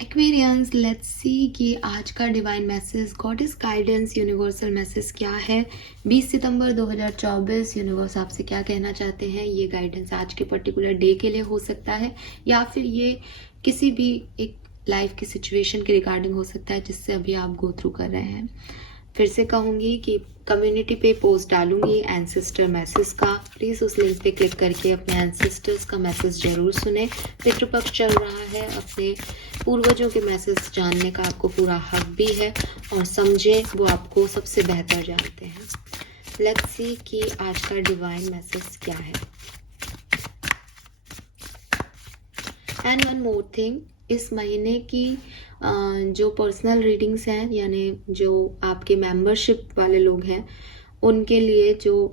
Aquarians, let's see कि आज का divine message, God is guidance, universal message क्या है। 20 सितंबर 2024 यूनिवर्स आपसे क्या कहना चाहते हैं। ये गाइडेंस आज के पर्टिकुलर डे के लिए हो सकता है या फिर ये किसी भी एक लाइफ की सिचुएशन के रिगार्डिंग हो सकता है जिससे अभी आप गो थ्रू कर रहे हैं। फिर से कहूँगी कि कम्युनिटी पे पोस्ट डालूंगी एंसेस्टर मैसेज का, प्लीज़ उस लिंक पे क्लिक करके अपने एंसेस्टर्स का मैसेज ज़रूर सुने। पितृपक्ष चल रहा है, अपने पूर्वजों के मैसेज जानने का आपको पूरा हक भी है और समझें, वो आपको सबसे बेहतर जानते हैं। लेट्स सी कि आज का डिवाइन मैसेज क्या है। एंड वन मोर थिंग, इस महीने की जो पर्सनल रीडिंग्स हैं, यानी जो आपके मेंबरशिप वाले लोग हैं उनके लिए जो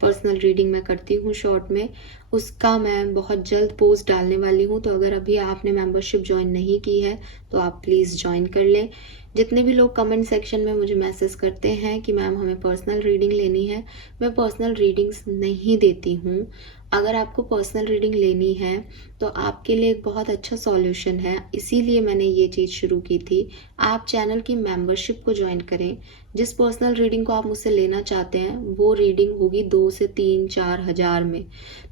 पर्सनल रीडिंग मैं करती हूँ शॉर्ट में, उसका मैं बहुत जल्द पोस्ट डालने वाली हूँ। तो अगर अभी आपने मेंबरशिप ज्वाइन नहीं की है तो आप प्लीज़ ज्वाइन कर लें। जितने भी लोग कमेंट सेक्शन में मुझे मैसेज करते हैं कि मैम हमें पर्सनल रीडिंग लेनी है, मैं पर्सनल रीडिंग्स नहीं देती हूँ। अगर आपको पर्सनल रीडिंग लेनी है तो आपके लिए एक बहुत अच्छा सॉल्यूशन है, इसीलिए मैंने ये चीज़ शुरू की थी। आप चैनल की मेंबरशिप को ज्वाइन करें। जिस पर्सनल रीडिंग को आप मुझसे लेना चाहते हैं वो रीडिंग होगी 2 से 3-4 हज़ार में।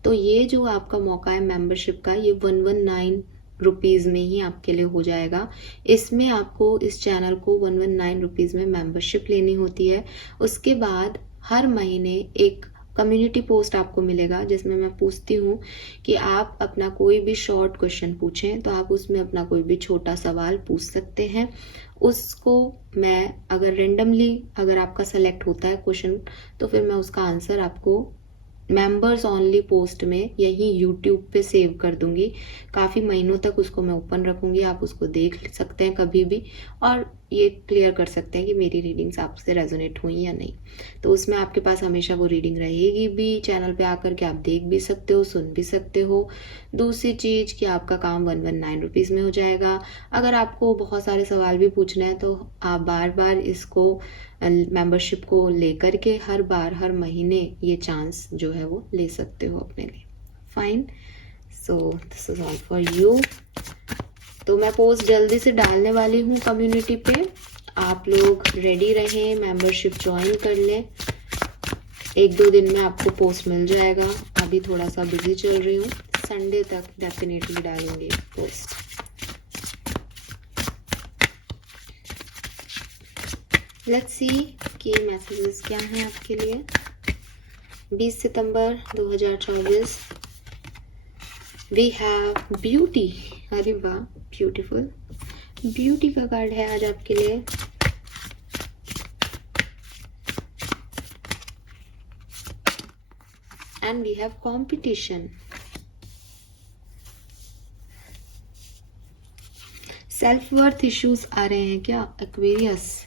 तो ये जो आपका मौका है मेंबरशिप का, ये 119 रुपीज़ में ही आपके लिए हो जाएगा। इसमें आपको इस चैनल को 119 रुपीज़ में मेंबरशिप लेनी होती है। उसके बाद हर महीने एक कम्युनिटी पोस्ट आपको मिलेगा जिसमें मैं पूछती हूँ कि आप अपना कोई भी शॉर्ट क्वेश्चन पूछें, तो आप उसमें अपना कोई भी छोटा सवाल पूछ सकते हैं। उसको मैं अगर रेंडमली अगर आपका सेलेक्ट होता है क्वेश्चन, तो फिर मैं उसका आंसर आपको मेंबर्स ओनली पोस्ट में यही यूट्यूब पे सेव कर दूंगी। काफ़ी महीनों तक उसको मैं ओपन रखूंगी, आप उसको देख सकते हैं कभी भी और ये क्लियर कर सकते हैं कि मेरी रीडिंग्स आपसे रेजोनेट हुई या नहीं। तो उसमें आपके पास हमेशा वो रीडिंग रहेगी भी, चैनल पे आकर के आप देख भी सकते हो, सुन भी सकते हो। दूसरी चीज़ कि आपका काम 119 रुपीज़ में हो जाएगा। अगर आपको बहुत सारे सवाल भी पूछने हैं तो आप बार बार इसको मेंबरशिप को लेकर के हर बार हर महीने ये चांस जो है वो ले सकते हो अपने लिए। Fine, so this is all for you. तो मैं पोस्ट जल्दी से डालने वाली हूँ कम्युनिटी पे, आप लोग रेडी रहें, मेंबरशिप ज्वाइन कर लें। 1-2 दिन में आपको पोस्ट मिल जाएगा। अभी थोड़ा सा बिजी चल रही हूँ, संडे तक डेफिनेटली डालूंगी पोस्ट। लेट्स सी कि मैसेजेस क्या हैं आपके लिए। 20 सितंबर 2024 वी हैव ब्यूटी। अरे वाह, ब्यूटीफुल, ब्यूटी का कार्ड है आज आपके लिए। And we have competition. Self worth issues आ रहे हैं क्या एक्वेरियस?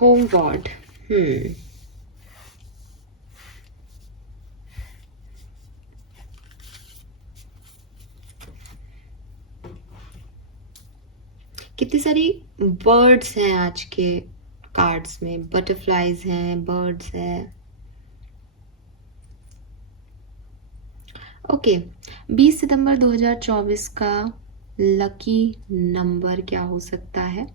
होम गॉड, कितनी सारी बर्ड्स हैं आज के कार्ड्स में, बटरफ्लाईज हैं, बर्ड्स हैं। ओके, 20 सितंबर 2024 का लकी नंबर क्या हो सकता है?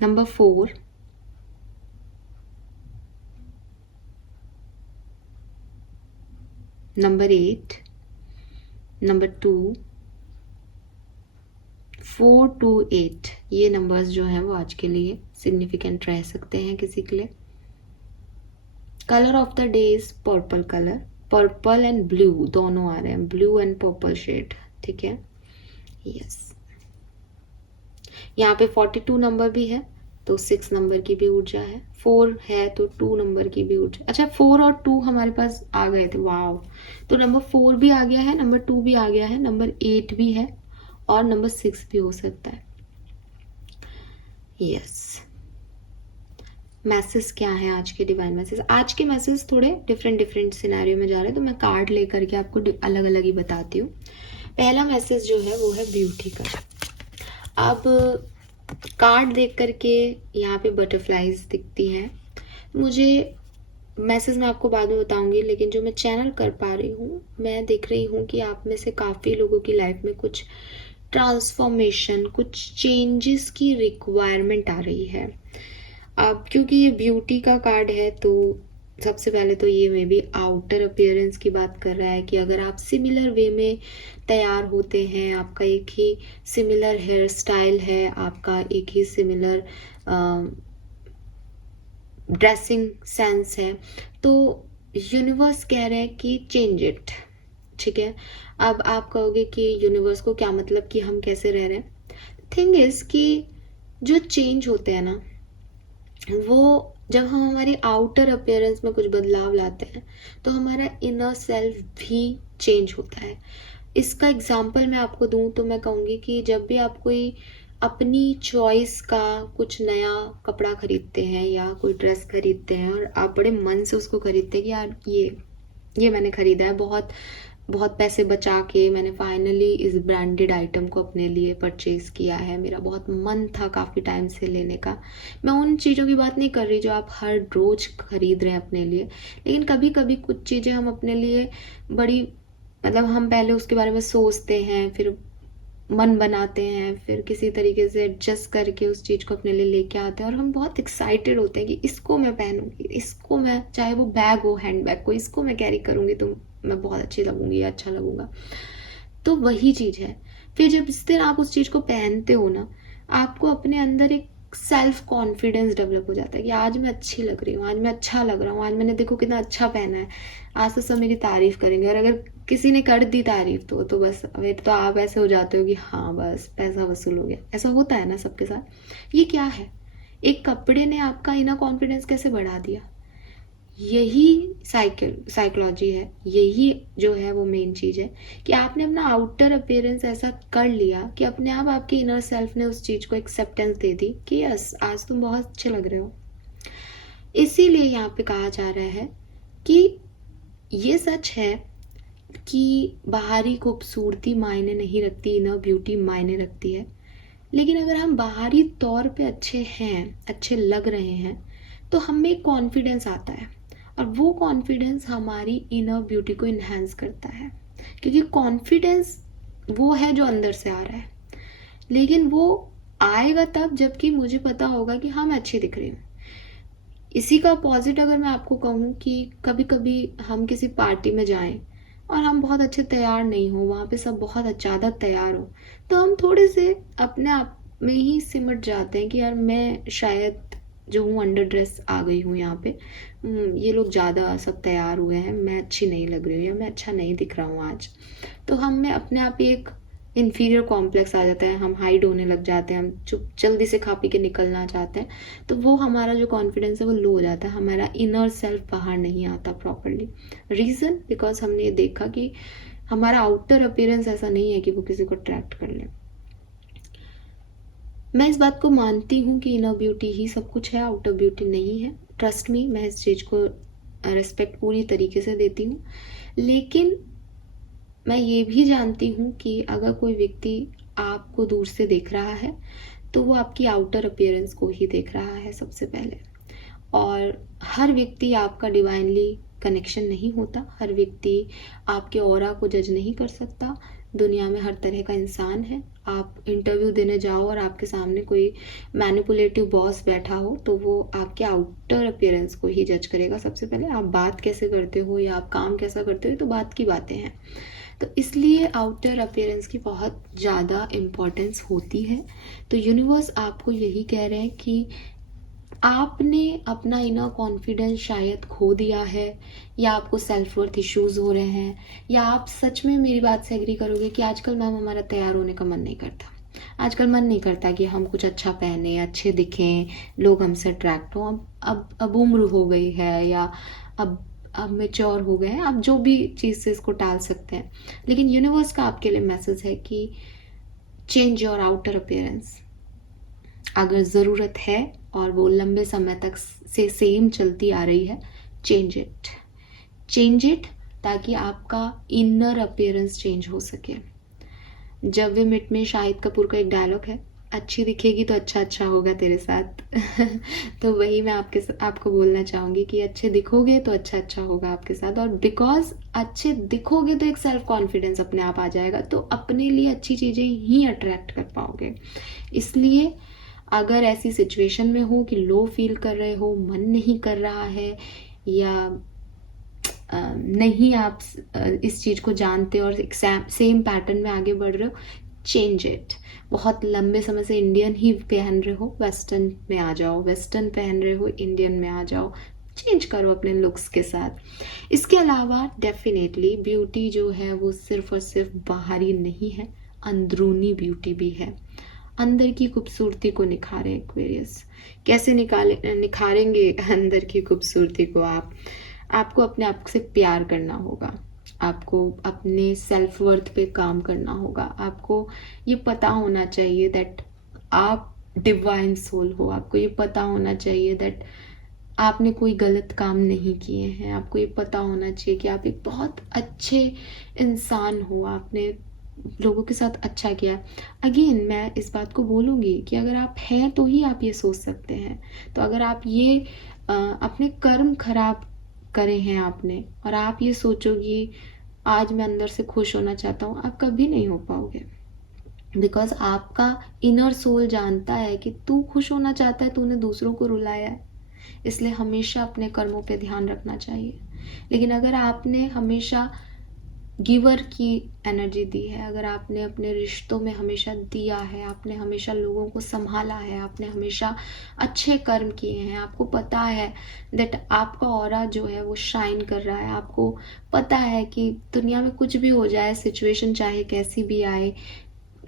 Number 4, number 8, number 2, 4 to 8। ये नंबर्स जो हैं वो आज के लिए सिग्निफिकेंट रह सकते हैं किसी के लिए। Colour of the day is purple colour, purple and blue दोनों आ रहे हैं, ब्लू एंड पर्पल शेड, ठीक है। यस, यहाँ पे 42 नंबर भी है तो 6 नंबर की भी ऊर्जा है, 4 है तो 2 नंबर की भी ऊर्जा। अच्छा, 4 और 2 हमारे पास आ गए थे, वाव। तो नंबर 4 भी आ गया है, नंबर 2 भी आ गया है, नंबर 8 भी है और नंबर 6 भी हो सकता है। यस, मैसेज क्या है आज के डिवाइन मैसेज। आज के मैसेज थोड़े डिफरेंट सिनेरियो में जा रहे हैं, तो मैं कार्ड लेकर के आपको अलग अलग ही बताती हूँ। पहला मैसेज जो है वो है ब्यूटी का। अब कार्ड देख करके यहाँ पे बटरफ्लाइज दिखती हैं मुझे। मैसेज मैं आपको बाद में बताऊंगी, लेकिन जो मैं चैनल कर पा रही हूँ, मैं देख रही हूँ कि आप में से काफ़ी लोगों की लाइफ में कुछ ट्रांसफॉर्मेशन, कुछ चेंजेस की रिक्वायरमेंट आ रही है। अब क्योंकि ये ब्यूटी का कार्ड है, तो सबसे पहले तो ये मे बी आउटर अपीयरेंस की बात कर रहा है कि अगर आप सिमिलर वे में तैयार होते हैं, आपका एक ही सिमिलर हेयर स्टाइल है, आपका एक ही सिमिलर ड्रेसिंग सेंस है, तो यूनिवर्स कह रहा है कि चेंज इट। ठीक है, अब आप कहोगे कि यूनिवर्स को क्या मतलब कि हम कैसे रह रहे हैं। थिंग इज कि जो चेंज होते हैं ना, वो जब हम हमारी आउटर अपीयरेंस में कुछ बदलाव लाते हैं, तो हमारा इनर सेल्फ भी चेंज होता है। इसका एग्जाम्पल मैं आपको दूं तो मैं कहूँगी कि जब भी आप कोई अपनी चॉइस का कुछ नया कपड़ा खरीदते हैं या कोई ड्रेस खरीदते हैं, और आप बड़े मन से उसको खरीदते हैं कि यार ये मैंने खरीदा है, बहुत बहुत पैसे बचा के मैंने फाइनली इस ब्रांडेड आइटम को अपने लिए परचेज किया है, मेरा बहुत मन था काफ़ी टाइम से लेने का। मैं उन चीज़ों की बात नहीं कर रही जो आप हर रोज खरीद रहे हैं अपने लिए, लेकिन कभी कभी कुछ चीज़ें हम अपने लिए बड़ी, मतलब हम पहले उसके बारे में सोचते हैं, फिर मन बनाते हैं, फिर किसी तरीके से एडजस्ट करके उस चीज़ को अपने लिए लेके आते हैं, और हम बहुत एक्साइटेड होते हैं कि इसको मैं पहनूंगी, इसको मैं, चाहे वो बैग हो, हैंड बैग को, इसको मैं कैरी करूंगी तो मैं बहुत अच्छी लगूंगी या अच्छा लगूंगा। तो वही चीज़ है, फिर जब जिस दिन आप उस चीज़ को पहनते हो ना, आपको अपने अंदर एक सेल्फ कॉन्फिडेंस डेवलप हो जाता है कि आज मैं अच्छी लग रही हूँ, आज मैं अच्छा लग रहा हूँ, आज मैंने देखो कितना अच्छा पहना है, आज तो सब मेरी तारीफ करेंगे। और अगर किसी ने कर दी तारीफ तो बस फिर तो आप ऐसे हो जाते हो कि हाँ बस पैसा वसूल हो गया। ऐसा होता है ना सबके साथ। ये क्या है, एक कपड़े ने आपका इनर कॉन्फिडेंस कैसे बढ़ा दिया। यही साइकोलॉजी है, यही जो है वो मेन चीज़ है कि आपने अपना आउटर अपीयरेंस ऐसा कर लिया कि अपने आप आपके इनर सेल्फ ने उस चीज़ को एक्सेप्टेंस दे दी कि यस आज तुम बहुत अच्छे लग रहे हो। इसीलिए यहाँ पे कहा जा रहा है कि ये सच है कि बाहरी खूबसूरती मायने नहीं रखती, इनर ब्यूटी मायने रखती है। लेकिन अगर हम बाहरी तौर पे अच्छे हैं, अच्छे लग रहे हैं, तो हमें एक कॉन्फिडेंस आता है, और वो कॉन्फिडेंस हमारी इनर ब्यूटी को इन्हेंस करता है। क्योंकि कॉन्फिडेंस वो है जो अंदर से आ रहा है, लेकिन वो आएगा तब जबकि मुझे पता होगा कि हाँ मैं अच्छी दिख रही हूँ। इसी का अपोजिट अगर मैं आपको कहूँ कि कभी कभी हम किसी पार्टी में जाएं और हम बहुत अच्छे तैयार नहीं हो, वहाँ पे सब बहुत ज़्यादा तैयार हो, तो हम थोड़े से अपने आप में ही सिमट जाते हैं कि यार मैं शायद जो हूँ अंडर ड्रेस आ गई हूँ यहाँ पे, ये लोग ज़्यादा सब तैयार हुए हैं, मैं अच्छी नहीं लग रही हूँ या मैं अच्छा नहीं दिख रहा हूँ आज। तो हम में अपने आप ही एक इन्फीरियर कॉम्प्लेक्स आ जाता है, हम हाइड होने लग जाते हैं, हम चुप जल्दी से खा पी के निकलना चाहते हैं। तो वो हमारा जो कॉन्फिडेंस है वो लो हो जाता है, हमारा इनर सेल्फ बाहर नहीं आता प्रॉपरली। रीज़न बिकॉज हमने ये देखा कि हमारा आउटर अपीयरेंस ऐसा नहीं है कि वो किसी को अट्रैक्ट कर ले। मैं इस बात को मानती हूँ कि इनर ब्यूटी ही सब कुछ है, आउटर ब्यूटी नहीं है। ट्रस्ट मी, मैं इस चीज़ को रिस्पेक्ट पूरी तरीके से देती हूँ। लेकिन मैं ये भी जानती हूँ कि अगर कोई व्यक्ति आपको दूर से देख रहा है तो वो आपकी आउटर अपीयरेंस को ही देख रहा है सबसे पहले। और हर व्यक्ति आपका डिवाइनली कनेक्शन नहीं होता, हर व्यक्ति आपके ऑरा को जज नहीं कर सकता। दुनिया में हर तरह का इंसान है। आप इंटरव्यू देने जाओ और आपके सामने कोई मैनिपुलेटिव बॉस बैठा हो तो वो आपके आउटर अपीयरेंस को ही जज करेगा सबसे पहले। आप बात कैसे करते हो या आप काम कैसा करते हो तो बात की बातें हैं। तो इसलिए आउटर अपीयरेंस की बहुत ज़्यादा इम्पोर्टेंस होती है। तो यूनिवर्स आपको यही कह रहे हैं कि आपने अपना इनर कॉन्फिडेंस शायद खो दिया है, या आपको सेल्फ वर्थ इश्यूज हो रहे हैं, या आप सच में मेरी बात से एग्री करोगे कि आजकल मैम हमारा तैयार होने का मन नहीं करता। आजकल मन नहीं करता कि हम कुछ अच्छा पहने, अच्छे दिखें, लोग हमसे अट्रैक्ट हों। अब उम्र हो गई है, या अब मेच्योर हो गए हैं, आप जो भी चीज़ से इसको टाल सकते हैं। लेकिन यूनिवर्स का आपके लिए मैसेज है कि चेंज योर आउटर अपीयरेंस। अगर ज़रूरत है और वो लंबे समय तक से सेम चलती आ रही है, चेंज इट ताकि आपका इनर अपीयरेंस चेंज हो सके। जब वे मिट में शाहिद कपूर का एक डायलॉग है, अच्छी दिखेगी तो अच्छा अच्छा होगा तेरे साथ तो वही मैं आपको बोलना चाहूँगी कि अच्छे दिखोगे तो अच्छा अच्छा होगा आपके साथ। और बिकॉज अच्छे दिखोगे तो एक सेल्फ कॉन्फिडेंस अपने आप आ जाएगा, तो अपने लिए अच्छी चीज़ें ही अट्रैक्ट कर पाओगे। इसलिए अगर ऐसी सिचुएशन में हो कि लो फील कर रहे हो, मन नहीं कर रहा है, या नहीं आप इस चीज़ को जानते और एक सेम पैटर्न में आगे बढ़ रहे हो, चेंज इट। बहुत लंबे समय से इंडियन ही पहन रहे हो, वेस्टर्न में आ जाओ, वेस्टर्न पहन रहे हो, इंडियन में आ जाओ, चेंज करो अपने लुक्स के साथ। इसके अलावा डेफिनेटली ब्यूटी जो है वो सिर्फ और सिर्फ बाहरी नहीं है, अंदरूनी ब्यूटी भी है। अंदर की खूबसूरती को निखारें एक्वेरियस। कैसे निखारेंगे अंदर की खूबसूरती को? आपको अपने आप से प्यार करना होगा, आपको अपने सेल्फ वर्थ पे काम करना होगा। आपको ये पता होना चाहिए दैट आप डिवाइन सोल हो। आपको ये पता होना चाहिए दैट आपने कोई गलत काम नहीं किए हैं। आपको ये पता होना चाहिए कि आप एक बहुत अच्छे इंसान हो, आपने लोगों के साथ अच्छा किया। अगेन मैं इस बात को बोलूँगी कि अगर आप हैं तो ही आप ये सोच सकते हैं। तो अगर आप ये अपने कर्म खराब करे हैं आपने, और आप ये सोचोगी आज मैं अंदर से खुश होना चाहता हूँ, आप कभी नहीं हो पाओगे। बिकॉज आपका इनर सोल जानता है कि तू खुश होना चाहता है, तूने दूसरों को रुलाया है, इसलिए हमेशा अपने कर्मों पे ध्यान रखना चाहिए। लेकिन अगर आपने हमेशा गिवर की एनर्जी दी है, अगर आपने अपने रिश्तों में हमेशा दिया है, आपने हमेशा लोगों को संभाला है, आपने हमेशा अच्छे कर्म किए हैं, आपको पता है दैट आपका ऑरा जो है वो शाइन कर रहा है, आपको पता है कि दुनिया में कुछ भी हो जाए, सिचुएशन चाहे कैसी भी आए,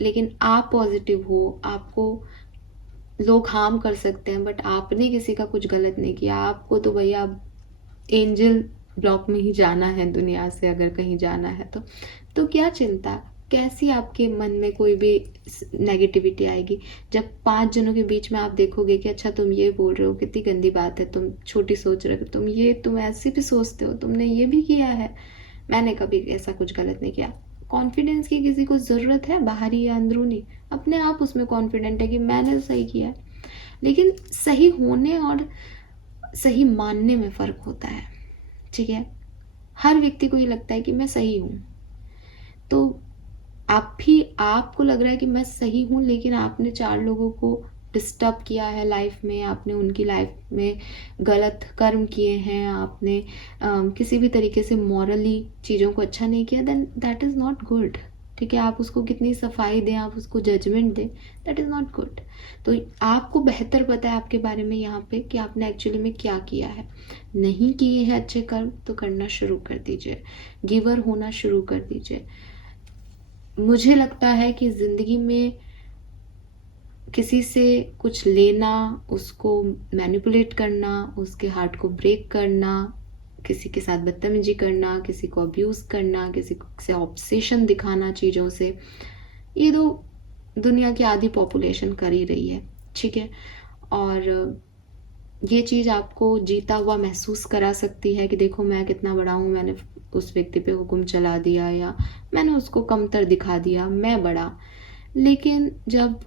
लेकिन आप पॉजिटिव हो, आपको लोग हार्म कर सकते हैं बट आपने किसी का कुछ गलत नहीं किया, आपको तो भैया एंजल ब्लॉक में ही जाना है दुनिया से, अगर कहीं जाना है तो क्या चिंता? कैसी आपके मन में कोई भी नेगेटिविटी आएगी? जब 5 जनों के बीच में आप देखोगे कि अच्छा तुम ये बोल रहे हो, कितनी गंदी बात है, तुम छोटी सोच रहे हो, तुम ऐसे भी सोचते हो, तुमने ये भी किया है, मैंने कभी ऐसा कुछ गलत नहीं किया। कॉन्फिडेंस की किसी को ज़रूरत है, बाहरी या अंदरूनी? अपने आप उसमें कॉन्फिडेंट है कि मैंने सही किया है। लेकिन सही होने और सही मानने में फ़र्क होता है, ठीक है? हर व्यक्ति को ये लगता है कि मैं सही हूँ, तो आपको लग रहा है कि मैं सही हूँ, लेकिन आपने 4 लोगों को डिस्टर्ब किया है लाइफ में, आपने उनकी लाइफ में गलत कर्म किए हैं, आपने किसी भी तरीके से मॉरली चीज़ों को अच्छा नहीं किया, then that is not good, ठीक है? आप उसको कितनी सफाई दें, आप उसको जजमेंट दें, दैट इज़ नॉट गुड। तो आपको बेहतर पता है आपके बारे में यहाँ पे कि आपने एक्चुअली में क्या किया है। नहीं किए हैं अच्छे कर्म तो करना शुरू कर दीजिए, गिवर होना शुरू कर दीजिए। मुझे लगता है कि ज़िंदगी में किसी से कुछ लेना, उसको मैनिपुलेट करना, उसके हार्ट को ब्रेक करना, किसी के साथ बदतमीजी करना, किसी को अब्यूज़ करना, किसी से ऑब्सेशन दिखाना चीज़ों से, ये तो दुनिया की आधी पॉपुलेशन कर ही रही है, ठीक है? और ये चीज़ आपको जीता हुआ महसूस करा सकती है कि देखो मैं कितना बड़ा हूँ, मैंने उस व्यक्ति पे हुक्म चला दिया या मैंने उसको कमतर दिखा दिया, मैं बड़ा। लेकिन जब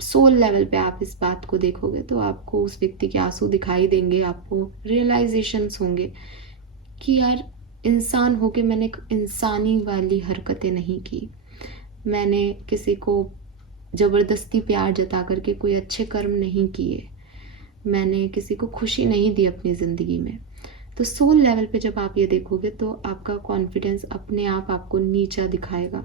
सोल लेवल पे आप इस बात को देखोगे तो आपको उस व्यक्ति के आंसू दिखाई देंगे, आपको रियलाइजेशंस होंगे कि यार इंसान होके मैंने एक इंसानी वाली हरकतें नहीं की, मैंने किसी को ज़बरदस्ती प्यार जता करके कोई अच्छे कर्म नहीं किए, मैंने किसी को खुशी नहीं दी अपनी ज़िंदगी में। तो सोल लेवल पे जब आप ये देखोगे तो आपका कॉन्फिडेंस अपने आप आपको नीचा दिखाएगा।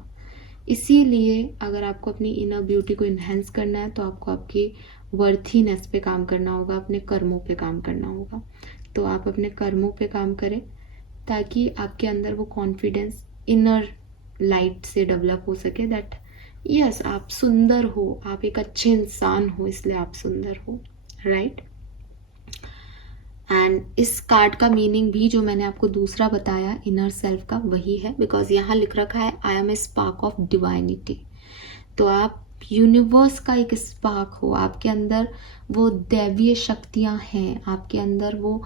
इसीलिए अगर आपको अपनी इनर ब्यूटी को इन्हेंस करना है तो आपको आपकी वर्थीनेस पे काम करना होगा, अपने कर्मों पे काम करना होगा। तो आप अपने कर्मों पे काम करें ताकि आपके अंदर वो कॉन्फिडेंस इनर लाइट से डेवलप हो सके दैट यस आप सुंदर हो, आप एक अच्छे इंसान हो, इसलिए आप सुंदर हो, राइट? एंड इस कार्ड का मीनिंग भी जो मैंने आपको दूसरा बताया इनर सेल्फ का, वही है। बिकॉज यहाँ लिख रखा है I am a spark of divinity. तो आप यूनिवर्स का एक स्पार्क हो, आपके अंदर वो दैवीय शक्तियाँ हैं, आपके अंदर वो,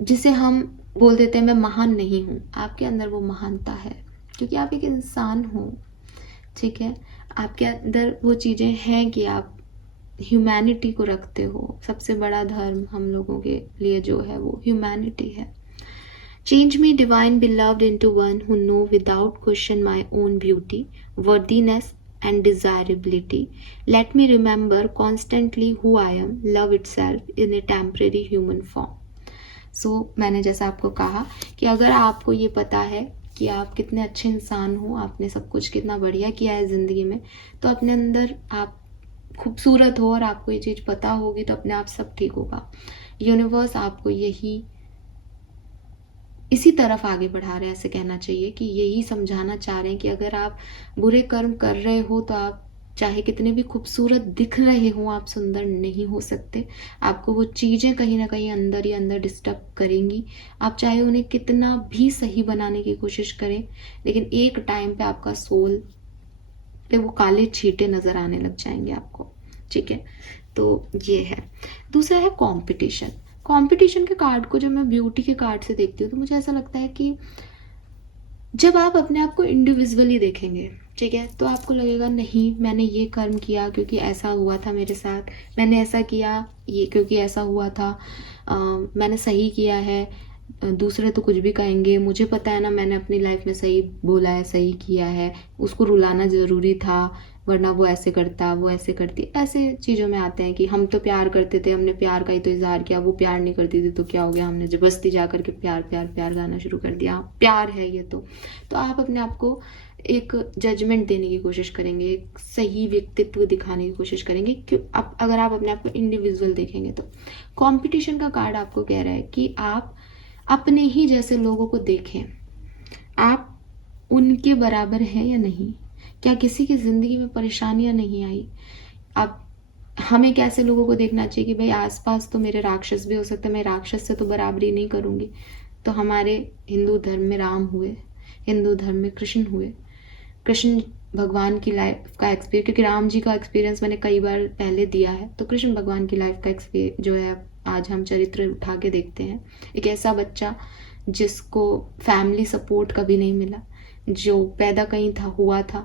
जिसे हम बोल देते हैं मैं महान नहीं हूँ, आपके अंदर वो महानता है क्योंकि आप एक इंसान हो, ठीक है। आपके अंदर वो चीज़ें हैं कि आप ह्यूमैनिटी को रखते हो। सबसे बड़ा धर्म हम लोगों के लिए जो है वो ह्यूमैनिटी है। Change me, divine beloved, into one who know without question my own beauty, worthiness, and desirability. Let me remember constantly who I am, love itself in a temporary human form. मैंने जैसा आपको कहा कि अगर आपको ये पता है कि आप कितने अच्छे इंसान हो, आपने सब कुछ कितना बढ़िया किया है ज़िंदगी में, तो अपने अंदर आप खूबसूरत हो और आपको ये चीज़ पता होगी तो अपने आप सब ठीक होगा। यूनिवर्स आपको इसी तरफ आगे बढ़ा रहे हैं, ऐसे कहना चाहिए कि यही समझाना चाह रहे हैं कि अगर आप बुरे कर्म कर रहे हो तो आप चाहे कितने भी खूबसूरत दिख रहे हो, आप सुंदर नहीं हो सकते। आपको वो चीज़ें कहीं ना कहीं अंदर ही अंदर डिस्टर्ब करेंगी। आप चाहे उन्हें कितना भी सही बनाने की कोशिश करें, लेकिन एक टाइम पे आपका सोल पे वो काले छींटे नज़र आने लग जाएंगे आपको, ठीक है। तो ये है। दूसरा है कंपटीशन। कंपटीशन के कार्ड को जब मैं ब्यूटी के कार्ड से देखती हूँ तो मुझे ऐसा लगता है कि जब आप अपने आप को इंडिविजुअली देखेंगे, ठीक है, तो आपको लगेगा नहीं मैंने ये कर्म किया क्योंकि ऐसा हुआ था मेरे साथ, मैंने ऐसा किया ये क्योंकि ऐसा हुआ था, मैंने सही किया है, दूसरे तो कुछ भी कहेंगे, मुझे पता है ना मैंने अपनी लाइफ में सही बोला है, सही किया है, उसको रुलाना ज़रूरी था वरना वो ऐसे करता वो ऐसे करती। ऐसे चीज़ों में आते हैं कि हम तो प्यार करते थे, हमने प्यार का ही तो इजहार किया, वो प्यार नहीं करती थी तो क्या हो गया, हमने जबरदस्ती जा करके प्यार प्यार प्यार गाना शुरू कर दिया, प्यार है ये तो आप अपने आप को एक जजमेंट देने की कोशिश करेंगे, एक सही व्यक्तित्व दिखाने की कोशिश करेंगे कि अगर आप अपने आप को इंडिविजुअल देखेंगे तो कंपटीशन का कार्ड आपको कह रहा है कि आप अपने ही जैसे लोगों को देखें, आप उनके बराबर हैं या नहीं, क्या किसी की ज़िंदगी में परेशानियां नहीं आई। अब हमें कैसे लोगों को देखना चाहिए कि भाई आसपास तो मेरे राक्षस भी हो सकते हैं, मैं राक्षस से तो बराबरी नहीं करूँगी। तो हमारे हिंदू धर्म में राम हुए, हिंदू धर्म में कृष्ण हुए, कृष्ण भगवान की लाइफ का एक्सपीरियंस, क्योंकि राम जी का एक्सपीरियंस मैंने कई बार पहले दिया है, तो कृष्ण भगवान की लाइफ का एक्सपीरियंस जो है आज हम चरित्र उठा के देखते हैं। एक ऐसा बच्चा जिसको फैमिली सपोर्ट कभी नहीं मिला, जो पैदा कहीं था हुआ था,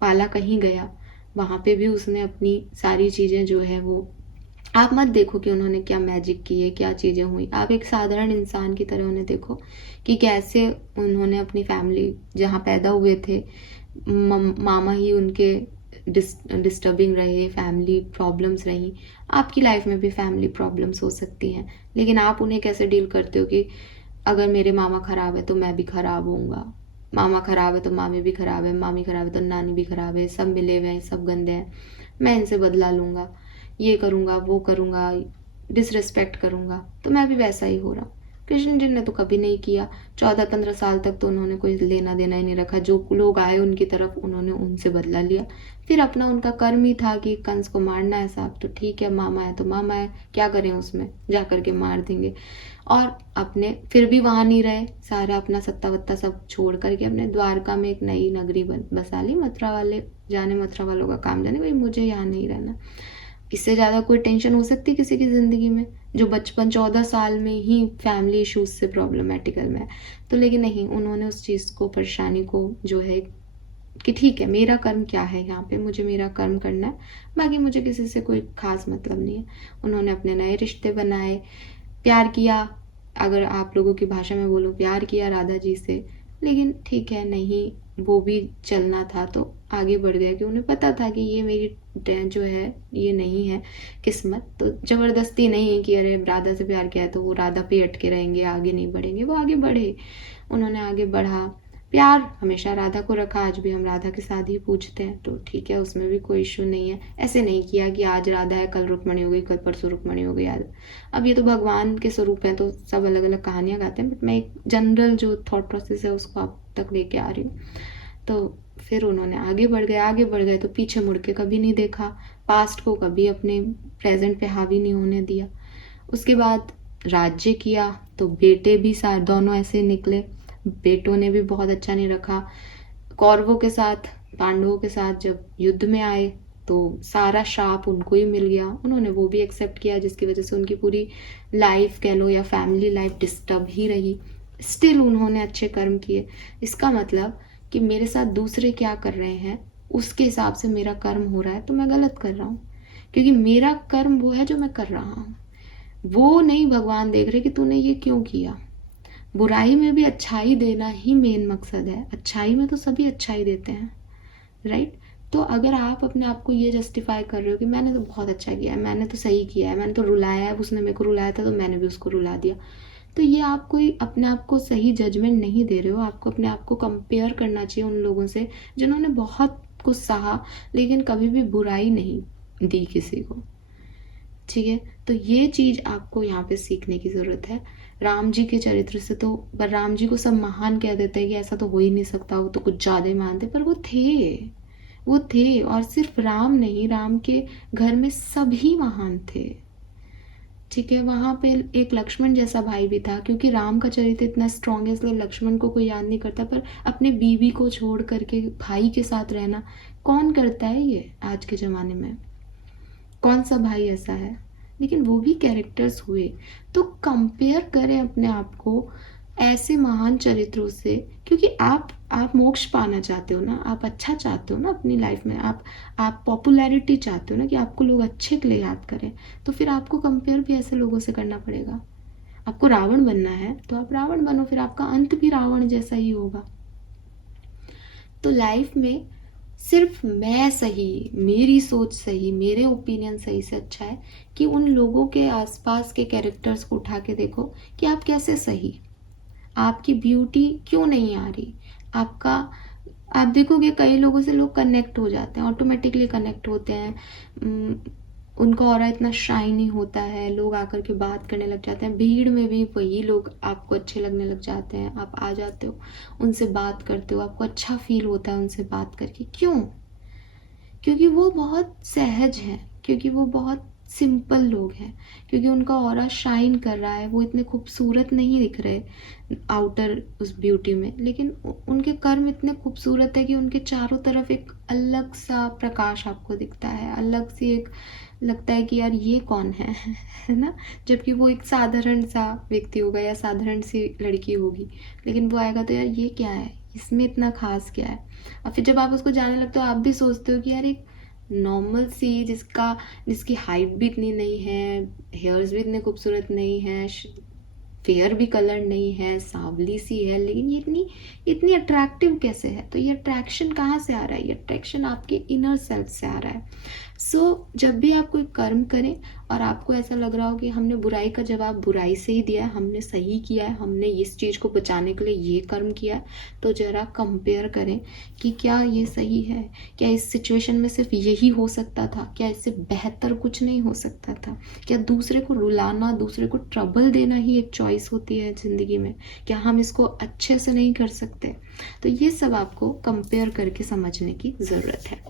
पाला कहीं गया, वहाँ पे भी उसने अपनी सारी चीज़ें जो है वो, आप मत देखो कि उन्होंने क्या मैजिक की है, क्या चीज़ें हुई, आप एक साधारण इंसान की तरह उन्हें देखो कि कैसे उन्होंने अपनी फैमिली जहाँ पैदा हुए थे, मामा ही उनके डिस्टर्बिंग रहे, फैमिली प्रॉब्लम्स रही। आपकी लाइफ में भी फैमिली प्रॉब्लम्स हो सकती हैं, लेकिन आप उन्हें कैसे डील करते हो कि अगर मेरे मामा ख़राब है तो मैं भी ख़राब होऊंगा, मामा ख़राब है तो मामी भी ख़राब है, मामी ख़राब है तो नानी भी ख़राब है, सब मिले हुए हैं, सब गंदे हैं, मैं इनसे बदला लूँगा, ये करूँगा वो करूँगा, डिसरिस्पेक्ट करूँगा। तो मैं भी वैसा ही हो रहा हूँ। कृष्ण जी ने तो कभी नहीं किया, 14-15 साल तक तो उन्होंने कोई लेना देना ही नहीं रखा, जो लोग आए उनकी तरफ उन्होंने उनसे बदला लिया, फिर अपना उनका कर्म ही था कि कंस को मारना है, साहब तो ठीक है, मामा है तो मामा है, क्या करें उसमें, जा करके मार देंगे। और अपने फिर भी वहाँ नहीं रहे, सारा अपना सत्ता वत्ता सब छोड़ करके अपने द्वारका में एक नई नगरी बसा ली। मथुरा वाले जाने, मथुरा वालों का काम जाने, भाई मुझे यहाँ नहीं रहना। इससे ज़्यादा कोई टेंशन हो सकती किसी की ज़िंदगी में, जो बचपन 14 साल में ही फैमिली इश्यूज से प्रॉब्लमेटिकल में है। तो लेकिन नहीं, उन्होंने उस चीज़ को, परेशानी को जो है कि ठीक है मेरा कर्म क्या है यहाँ पे, मुझे मेरा कर्म करना है, बाकी मुझे किसी से कोई खास मतलब नहीं है। उन्होंने अपने नए रिश्ते बनाए, प्यार किया, अगर आप लोगों की भाषा में बोलूँ प्यार किया राधा जी से, लेकिन ठीक है नहीं वो भी चलना था तो आगे बढ़ गया कि उन्हें पता था कि ये मेरी जो है ये नहीं है किस्मत। तो ज़बरदस्ती नहीं है कि अरे राधा से प्यार किया है तो वो राधा पे अटके रहेंगे, आगे नहीं बढ़ेंगे, वो आगे बढ़े, उन्होंने आगे बढ़ा, प्यार हमेशा राधा को रखा, आज भी हम राधा के साथ ही पूछते हैं, तो ठीक है उसमें भी कोई इशू नहीं है। ऐसे नहीं किया कि आज राधा है कल रुक्मणी हो गई, कल परसों रुक्मणी हो गई, आज अब ये तो भगवान के स्वरूप है तो सब अलग अलग कहानियाँ गाते हैं, बट मैं एक जनरल जो थॉट प्रोसेस है उसको आप तक लेके आ रही हूँ। तो फिर उन्होंने आगे बढ़ गए तो पीछे मुड़ के कभी नहीं देखा, पास्ट को कभी अपने प्रेजेंट पे हावी नहीं होने दिया। उसके बाद राज्य किया तो बेटे भी दोनों ऐसे निकले, बेटों ने भी बहुत अच्छा नहीं रखा, कौरवों के साथ, पांडवों के साथ जब युद्ध में आए तो सारा श्राप उनको ही मिल गया, उन्होंने वो भी एक्सेप्ट किया, जिसकी वजह से उनकी पूरी लाइफ कह लो या फैमिली लाइफ डिस्टर्ब ही रही। स्टिल उन्होंने अच्छे कर्म किए। इसका मतलब कि मेरे साथ दूसरे क्या कर रहे हैं उसके हिसाब से मेरा कर्म हो रहा है तो मैं गलत कर रहा हूँ, क्योंकि मेरा कर्म वो है जो मैं कर रहा हूँ, वो नहीं भगवान देख रहे कि तूने ये क्यों किया। बुराई में भी अच्छाई देना ही मेन मकसद है, अच्छाई में तो सभी अच्छाई देते हैं, राइट। तो अगर आप अपने आप को ये जस्टिफाई कर रहे हो कि मैंने तो बहुत अच्छा किया है, मैंने तो सही किया है, मैंने तो रुलाया है, उसने मेरे को रुलाया था तो मैंने भी उसको रुला दिया, तो ये आप कोई अपने आप को सही जजमेंट नहीं दे रहे हो। आपको अपने आप को कंपेयर करना चाहिए उन लोगों से जिन्होंने बहुत कुछ सहा लेकिन कभी भी बुराई नहीं दी किसी को, ठीक है। तो ये चीज़ आपको यहाँ पे सीखने की ज़रूरत है। राम जी के चरित्र से तो, पर राम जी को सब महान कह देते हैं कि ऐसा तो हो ही नहीं सकता, वो तो कुछ ज़्यादा ही महान थे, पर वो थे। और सिर्फ राम नहीं, राम के घर में सभी महान थे, ठीक है। वहाँ पे एक लक्ष्मण जैसा भाई भी था, क्योंकि राम का चरित्र इतना स्ट्रांग है इसलिए लक्ष्मण को कोई याद नहीं करता, पर अपने बीवी को छोड़ करके भाई के साथ रहना कौन करता है ये आज के ज़माने में, कौन सा भाई ऐसा है। लेकिन वो भी कैरेक्टर्स हुए। तो कंपेयर करें अपने आप को ऐसे महान चरित्रों से, क्योंकि आप मोक्ष पाना चाहते हो ना, आप अच्छा चाहते हो ना अपनी लाइफ में, आप पॉपुलैरिटी चाहते हो ना कि आपको लोग अच्छे के लिए याद करें, तो फिर आपको कंपेयर भी ऐसे लोगों से करना पड़ेगा। आपको रावण बनना है तो आप रावण बनो, फिर आपका अंत भी रावण जैसा ही होगा। तो लाइफ में सिर्फ मैं सही, मेरी सोच सही, मेरे ओपिनियन सही से अच्छा है कि उन लोगों के आसपास के कैरेक्टर्स को उठा के देखो कि आप कैसे सही, आपकी ब्यूटी क्यों नहीं आ रही। आप देखोगे कई लोगों से लोग कनेक्ट हो जाते हैं, ऑटोमेटिकली कनेक्ट होते हैं, उनका ऑरा इतना शाइनी होता है, लोग आकर के बात करने लग जाते हैं, भीड़ में भी वही लोग आपको अच्छे लगने लग जाते हैं, आप आ जाते हो, उनसे बात करते हो, आपको अच्छा फील होता है उनसे बात करके। क्यों? क्योंकि वो बहुत सहज हैं, क्योंकि वो बहुत सिंपल लोग हैं, क्योंकि उनका ऑरा शाइन कर रहा है, वो इतने खूबसूरत नहीं दिख रहे आउटर उस ब्यूटी में, लेकिन उनके कर्म इतने खूबसूरत है कि उनके चारों तरफ एक अलग सा प्रकाश आपको दिखता है, अलग सी एक लगता है कि यार ये कौन है ना। जबकि वो एक साधारण सा व्यक्ति होगा या साधारण सी लड़की होगी, लेकिन वो आएगा तो यार ये क्या है, इसमें इतना खास क्या है। और फिर जब आप उसको जानने लगते हो आप भी सोचते हो कि यार एक नॉर्मल सी जिसकी हाइट भी इतनी नहीं है, हेयर्स भी इतने खूबसूरत नहीं है, फेयर भी कलर नहीं है, सांवली सी है, लेकिन ये इतनी अट्रैक्टिव कैसे है। तो ये अट्रैक्शन कहाँ से आ रहा है? ये अट्रैक्शन आपके इनर सेल्फ से आ रहा है। जब भी आप कोई कर्म करें और आपको ऐसा लग रहा हो कि हमने बुराई का जवाब बुराई से ही दिया है, हमने सही किया है, हमने इस चीज़ को बचाने के लिए ये कर्म किया है, तो ज़रा कंपेयर करें कि क्या ये सही है, क्या इस सिचुएशन में सिर्फ यही हो सकता था, क्या इससे बेहतर कुछ नहीं हो सकता था, क्या दूसरे को रुलाना, दूसरे को ट्रबल देना ही एक चॉइस होती है ज़िंदगी में, क्या हम इसको अच्छे से नहीं कर सकते। तो ये सब आपको कंपेयर करके समझने की ज़रूरत है।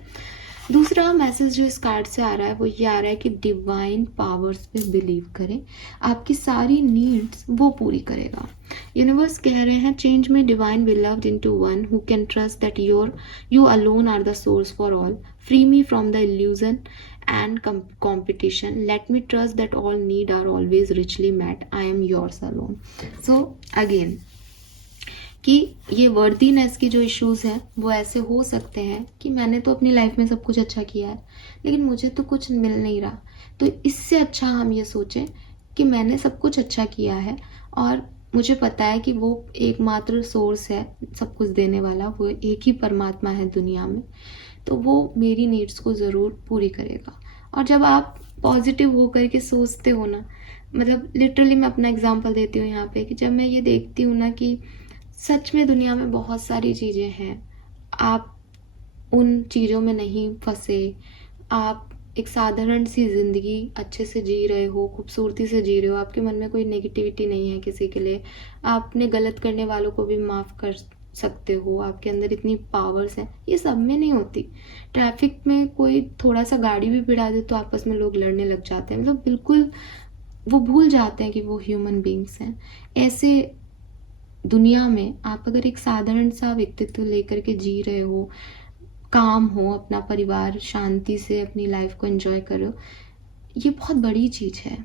दूसरा मैसेज जो इस कार्ड से आ रहा है वो ये आ रहा है कि डिवाइन पावर्स पे बिलीव करें, आपकी सारी नीड्स वो पूरी करेगा। यूनिवर्स कह रहे हैं चेंज में divine beloved into one who can trust that you alone are the source for all, free me from the illusion and competition, let me trust that all need are always richly met, I am yours alone. So again कि ये worthiness की जो issues हैं वो ऐसे हो सकते हैं कि मैंने तो अपनी लाइफ में सब कुछ अच्छा किया है लेकिन मुझे तो कुछ मिल नहीं रहा। तो इससे अच्छा हम ये सोचें कि मैंने सब कुछ अच्छा किया है और मुझे पता है कि वो एकमात्र सोर्स है सब कुछ देने वाला, वो एक ही परमात्मा है दुनिया में, तो वो मेरी नीड्स को ज़रूर पूरी करेगा। और जब आप पॉजिटिव होकर के सोचते हो ना, मतलब लिटरली मैं अपना एग्जांपल देती हूँ यहाँ पे कि जब मैं ये देखती हूँ ना कि सच में दुनिया में बहुत सारी चीज़ें हैं, आप उन चीज़ों में नहीं फंसे, आप एक साधारण सी ज़िंदगी अच्छे से जी रहे हो, खूबसूरती से जी रहे हो, आपके मन में कोई नेगेटिविटी नहीं है किसी के लिए, आपने गलत करने वालों को भी माफ़ कर सकते हो, आपके अंदर इतनी पावर्स हैं, ये सब में नहीं होती। ट्रैफिक में कोई थोड़ा सा गाड़ी भी भिड़ा दे तो आपस में लोग लड़ने लग जाते हैं, मतलब बिल्कुल वो भूल जाते हैं कि वो ह्यूमन बींग्स हैं। ऐसे दुनिया में आप अगर एक साधारण सा व्यक्तित्व लेकर के जी रहे हो, काम हो, अपना परिवार शांति से अपनी लाइफ को एंजॉय करो, ये बहुत बड़ी चीज़ है,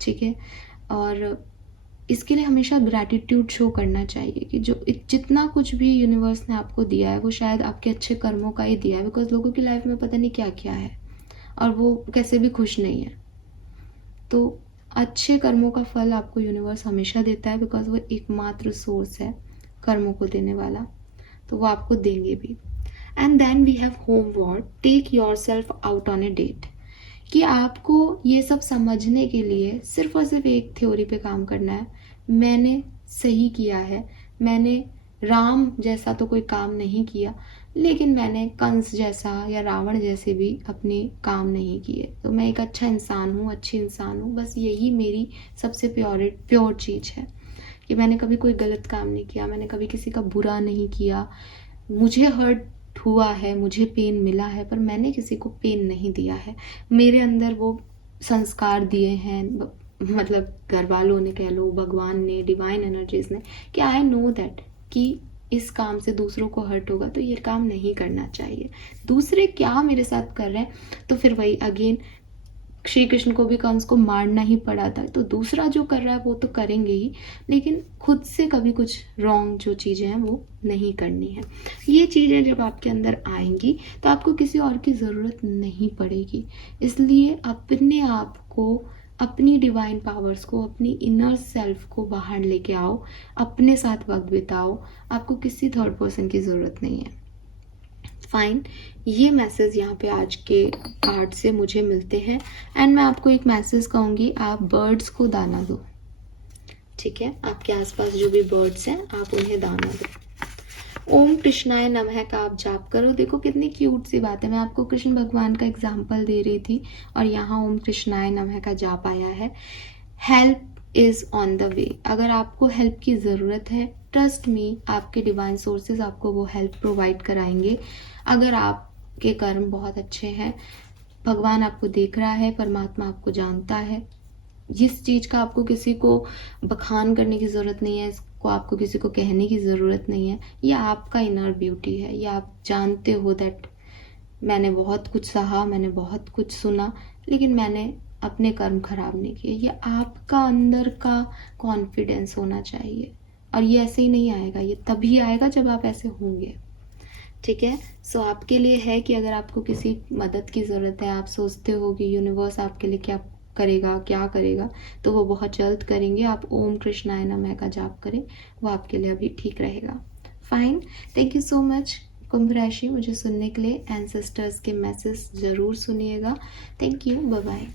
ठीक है। और इसके लिए हमेशा ग्रैटिट्यूड शो करना चाहिए कि जो जितना कुछ भी यूनिवर्स ने आपको दिया है वो शायद आपके अच्छे कर्मों का ही दिया है, बिकॉज लोगों की लाइफ में पता नहीं क्या क्या है और वो कैसे भी खुश नहीं है। तो अच्छे कर्मों का फल आपको यूनिवर्स हमेशा देता है, बिकॉज वो एकमात्र सोर्स है कर्मों को देने वाला, तो वो आपको देंगे भी। And then we have homework, take yourself out on a date, कि आपको ये सब समझने के लिए सिर्फ और सिर्फ एक थ्योरी पे काम करना है, मैंने सही किया है, मैंने राम जैसा तो कोई काम नहीं किया, लेकिन मैंने कंस जैसा या रावण जैसे भी अपने काम नहीं किए, तो मैं एक अच्छा इंसान हूँ, अच्छी इंसान हूँ। बस यही मेरी सबसे प्योर चीज़ है कि मैंने कभी कोई गलत काम नहीं किया, मैंने कभी किसी का बुरा नहीं किया। मुझे हर्ट हुआ है, मुझे पेन मिला है, पर मैंने किसी को पेन नहीं दिया है। मेरे अंदर वो संस्कार दिए हैं, मतलब घर वालों ने कह लो, भगवान ने, डिवाइन एनर्जीज ने, कि आई नो दैट कि इस काम से दूसरों को हर्ट होगा, तो ये काम नहीं करना चाहिए। दूसरे क्या मेरे साथ कर रहे हैं, तो फिर वही अगेन श्री कृष्ण को भी कंस को मारना ही पड़ा था, तो दूसरा जो कर रहा है वो तो करेंगे ही, लेकिन खुद से कभी कुछ रॉन्ग जो चीज़ें हैं वो नहीं करनी है। ये चीज़ें जब आपके अंदर आएंगी तो आपको किसी और की ज़रूरत नहीं पड़ेगी। इसलिए अपने आप को, अपनी डिवाइन पावर्स को, अपनी इनर सेल्फ को बाहर लेके आओ, अपने साथ वक्त बिताओ, आपको किसी थर्ड पर्सन की ज़रूरत नहीं है। फाइन, ये मैसेज यहाँ पे आज के कार्ड से मुझे मिलते हैं। एंड मैं आपको एक मैसेज कहूँगी, आप बर्ड्स को दाना दो, ठीक है। आपके आसपास जो भी बर्ड्स हैं आप उन्हें दाना दो। ओम कृष्णाय नमः का आप जाप करो। देखो कितनी क्यूट सी बात है, मैं आपको कृष्ण भगवान का एग्जाम्पल दे रही थी और यहाँ ओम कृष्णाय नमः का जाप आया है। Help is on the way. अगर आपको हेल्प की ज़रूरत है, ट्रस्ट मी, आपके डिवाइन सोर्सेज आपको वो हेल्प प्रोवाइड कराएंगे। अगर आपके कर्म बहुत अच्छे हैं, भगवान आपको देख रहा है, परमात्मा आपको जानता है, इस चीज़ का आपको किसी को बखान करने की ज़रूरत नहीं है, इसको आपको किसी को कहने की ज़रूरत नहीं है। ये आपका इनर ब्यूटी है, ये आप जानते हो दैट मैंने बहुत कुछ सहा, मैंने बहुत कुछ सुना, लेकिन मैंने अपने कर्म खराब नहीं किए। ये आपका अंदर का कॉन्फिडेंस होना चाहिए, और ये ऐसे ही नहीं आएगा, ये तभी आएगा जब आप ऐसे होंगे, ठीक है। सो आपके लिए है कि अगर आपको किसी मदद की ज़रूरत है, आप सोचते हो कि यूनिवर्स आपके लिए क्या करेगा, तो वो बहुत जल्द करेंगे। आप ओम कृष्णाय नमः का जाप करें, वो आपके लिए अभी ठीक रहेगा। Fine, thank you so much कुंभ राशि मुझे सुनने के लिए। एंसेस्टर्स के मैसेज ज़रूर सुनिएगा। Thank you, bye bye.